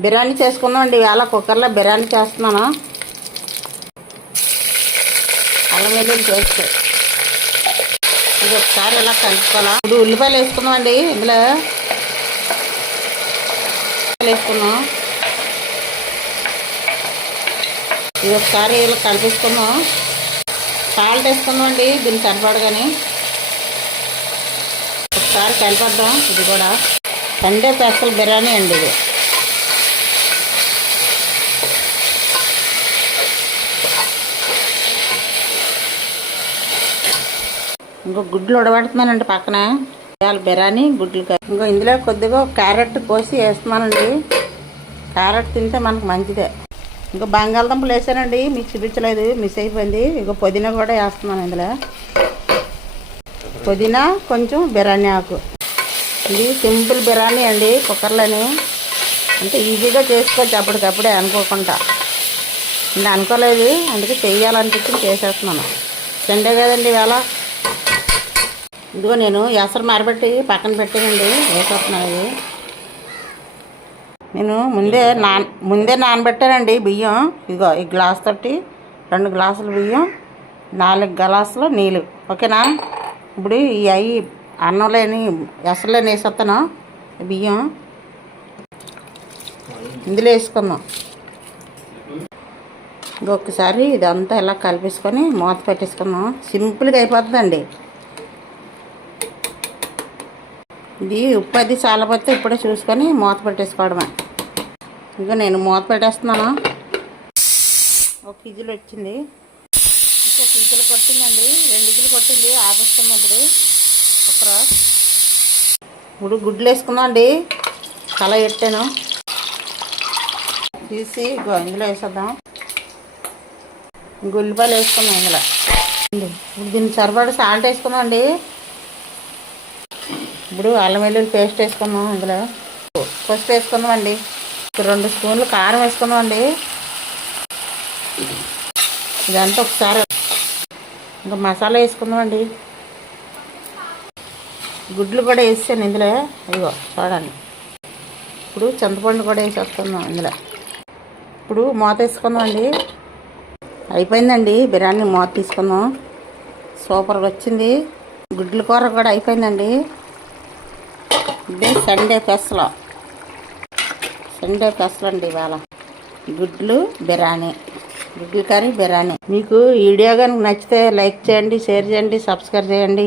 బిర్యానీ చేసుకుందాం అండి. ఇవాళ కుక్కర్లో బిర్యానీ చేస్తున్నాను. అల్లం వెల్లుల్లి పేస్ట్ ఇది ఒకసారి ఇలా కలుపుకోవాలా. ఇప్పుడు ఉల్లిపాయలు వేసుకుందాం అండి. ఇందులో వేసుకున్నాం. ఇది ఒకసారి ఇలా కలిపేసుకుందాం. సాల్ట్ వేసుకుందాం అండి దీనికి సరిపడగానే. ఒకసారి కలిపేద్దాం. ఇది కూడా సండే స్పెషల్ బిర్యానీ అండి ఇది. ఇంకో గుడ్లు ఉడబెడుతున్నానండి పక్కన. ఇవాళ బిర్యానీ గుడ్లు. ఇంకో ఇందులో కొద్దిగా క్యారెట్ కోసి వేస్తున్నానండి. క్యారెట్ తింటే మనకు మంచిదే. ఇంకా బంగాళదుంపలు వేసానండి, మీకు చూపించలేదు, మిస్ అయిపోయింది. ఇంకో పుదీనా కూడా వేస్తున్నాను ఇందులో. పుదీనా కొంచెం బిర్యానీ ఆకు. ఇది సింపుల్ బిర్యానీ అండి కుక్కర్లోని. అంటే ఈజీగా చేసుకోవచ్చు అప్పటికప్పుడే అనుకోకుండా. ఇంకా అనుకోలేదు, అందుకే చెయ్యాలనిపించి చేసేస్తున్నాను. సండే కదండి ఇవాళ. ఇదిగో నేను ఎసరు మారబెట్టి పక్కన పెట్టానండి. వేసేస్తున్నాను. ఇది నేను ముందే నానబెట్టానండి బియ్యం. ఇదిగో ఈ గ్లాస్ తోటి 2 గ్లాసులు బియ్యం, 4 గ్లాసులు నీళ్ళు. ఓకేనా? ఇప్పుడు ఈ అవి అన్నంలోని ఎసరులోని వేసేస్తాను బియ్యం. ఇందులో వేసుకుందాం. ఇంకొకసారి ఇదంతా ఇలా కలిపేసుకొని మూత పెట్టేసుకుందాం. సింపుల్గా అయిపోతుందండి. ఇది ఉప్పు అది చాలా పోతే ఇప్పుడే చూసుకొని మూత పెట్టేసుకోవడమే. ఇంకా నేను మూత పెట్టేస్తున్నాను. ఒక విజిల్ వచ్చింది. ఇంకొక విజిల్ కొట్టిందండి. 2 విజిల్ కొట్టింది. ఆపేస్తున్నాం ఇప్పుడు కుక్కర్. ఇప్పుడు గుడ్లు వేసుకుందాం అండి. కళ పెట్టాను తీసి ఇందులో వేసేద్దాం. ఇంక ఉల్లిపాయలు వేసుకుందాం ఇందులో. ఇప్పుడు దీన్ని సరిపడా సాల్ట్ వేసుకుందాం అండి. ఇప్పుడు అల్లం వెల్లుల్లి పేస్ట్ వేసుకుందాం. ఇందులో ఫస్ట్ వేసుకుందాం అండి. 2 స్పూన్లు కారం వేసుకుందాం అండి. ఇదంతా ఒకసారి ఇంకా మసాలా వేసుకుందాం అండి. గుడ్లు కూడా వేసాను ఇందులో. ఇదిగో చూడండి. ఇప్పుడు చింతపండు కూడా వేసేసుకుందాం ఇందులో. ఇప్పుడు మూత వేసుకుందాం అండి. అయిపోయిందండి బిర్యానీ. మూత తీసుకుందాం. సూపర్గా వచ్చింది. గుడ్ల కూర కూడా అయిపోయిందండి. ఇదే సండే స్పెషల్ అండి ఇవాళ. గుడ్లు బిర్యానీ, గుడ్లు కర్రీ బిర్యానీ. మీకు ఈ వీడియో కనుక నచ్చితే లైక్ చేయండి, షేర్ చేయండి, సబ్స్క్రైబ్ చేయండి.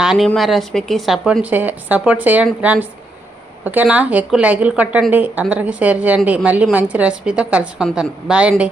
నానిమ్మ రెసిపీకి సపోర్ట్ చేయండి ఫ్రెండ్స్. ఓకేనా? ఎక్కువ లైకులు కొట్టండి, అందరికీ షేర్ చేయండి. మళ్ళీ మంచి రెసిపీతో కలుసుకుంటాను. బాయ్ అండి.